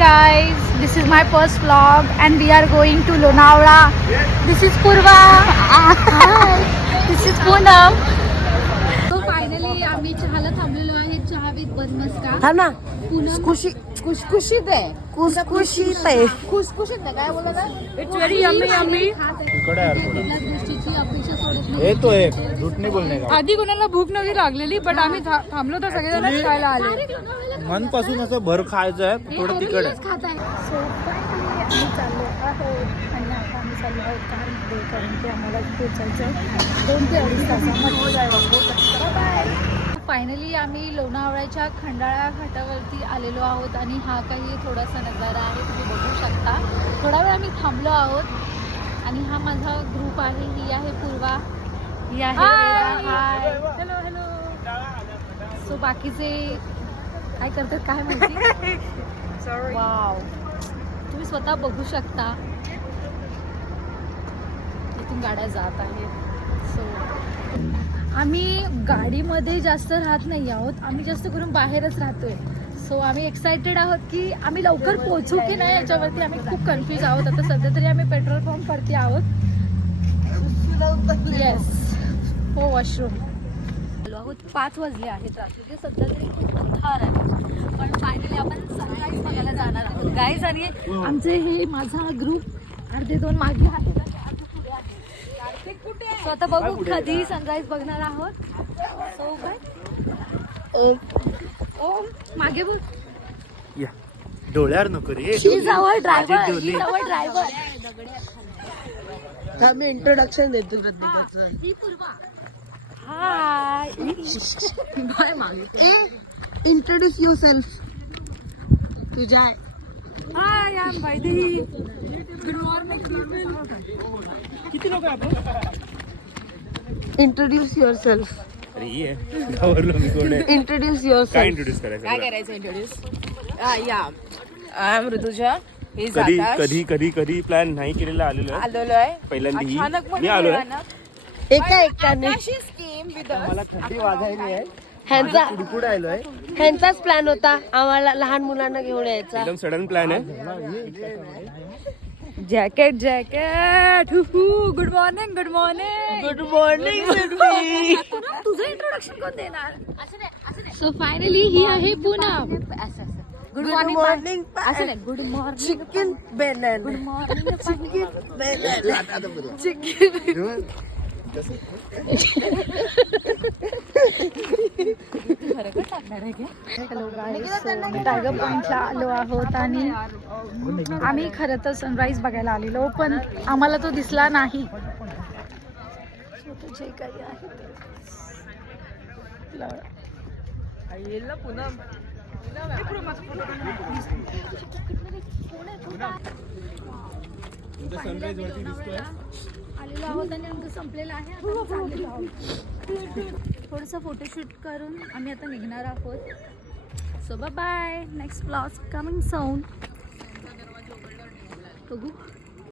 guys, this is my first vlog and we are going to Lonavala. This is Purva. Hi. This is Poonam. So finally आम्ही चहाला थांबलेलो आहे. चहा with bun maska. हा ना पूनम खुशखुशीत आहे खुशखुशीत आहे खुशखुशीत आहे काय बोलला ना? इट्स व्हेरी यम्मी यम्मी इकडे यार थोडं. कुठल्याच गोष्टीची अपेक्षा सोडत नाही. येतोय झूठ नाही बोलणे का. आधी कोणाला भूक नव्हती लागलेली बट आम्ही थांबलो तर सगळेजण खायला आले. मनपासून असं भर खायचं आहे थोडं तिकड आहे. खात आहे. सो फायनली आम्ही चाललो आहोत आणि आता आम्ही चाललो आहोत कारमध्ये कारण की आम्हाला पोचायचं आहे 2 ते 2.5 तासामध्ये. बाय. फायनली आम्ही लोणावळ्याच्या खंडाळा घाटावरती आलेलो आहोत आणि हा काही थोडासा नजारा आहे तुम्ही बघू शकता. थोडा वेळ आम्ही थांबलो आहोत आणि हा माझा ग्रुप आहे. ही आहे पूर्वा, ही आहे Veda. Hi hello hello. So बाकीचे काय करतात काय माहिती. वाव तुम्ही स्वतः बघू शकता इथून गाड्या जात आहेत. सो आम्ही गाडीमध्ये जास्त राहत नाही आहोत, आम्ही जास्त करून बाहेरच राहतोय. सो आम्ही एक्सायटेड आहोत की आम्ही लवकर पोहोचू की नाही याच्यावरती आम्ही खूप कन्फ्यूज आहोत. आता सध्या तरी आम्ही पेट्रोल पंप वरती आहोत. येस हो वॉशरूम आहोत. 5 वाजले आहेत रात्रीचे. सध्या तरी खूप अंधार आहे पण फायनली आपण सनराईज बघायला जाणार आहोत गाईज. आणि आमचे हे माझा ग्रुप अर्धे 2 मागे आहेत आणि अर्धे पुढे आहेत. सो आता बघू कधी सनराईज बघणार आहोत. सो काय ओम मागे बोल. या डोळ्यावर नको रे. ड्रायव्हर मी इंट्रोडक्शन देतो प्रत्येकाचं. ही पूर्वा. हाय बाय मागे इंट्रोड्यूस युअर सेल्फ. तुझ्या हाय आय एम वैदेही. किती लोक आहे आपण. Introduce your self. अरे ये घाबरलो मी. कोण आहे. इंट्रोड्यूस युअर काय सेल्फ. इंट्रोड्यूस करायचं. काय करायचं इंट्रोड्यूस. या आय एम ऋतुजा. ही कधी आकाश. कधी कधी कधी प्लॅन नाही केलेला आलेलो आहे आलेलो आहे पहिल्यांदा ही. अचानक मी आलोय. एका एकट्याने स्कीम विथ मला थंडी वाजायली आहे. ह्यांचा कुडकुड आलोय. ह्यांचाच प्लॅन होता आम्हाला लहान मुलांना घेऊन यायचा. एकदम सडन प्लॅन आहे. Jacket jacket. Good morning good morning. Good morning तुझं इंट्रोडक्शन कोण देणार. सो फायनली ही आहे पूनम. गुड मॉर्निंग मॉर्निंग असं नाही. गुड मॉर्निंग चिकन बेलन. गुड मॉर्निंग चिकन बेलन. चिकन हॅलो गाईस. टायगर पॉइंटला आलो आहोत आणि आम्ही खरं तर सनराईज बघायला आलेलो पण आम्हाला तो दिसला नाही. जे काही आहे आलेलो आहोत आणि आमचं संपलेलं आहे. आता चाललेलो आहोत. थोडंसं फोटोशूट करून आम्ही आता निघणार आहोत. So bye bye. Next blog coming soon. बघू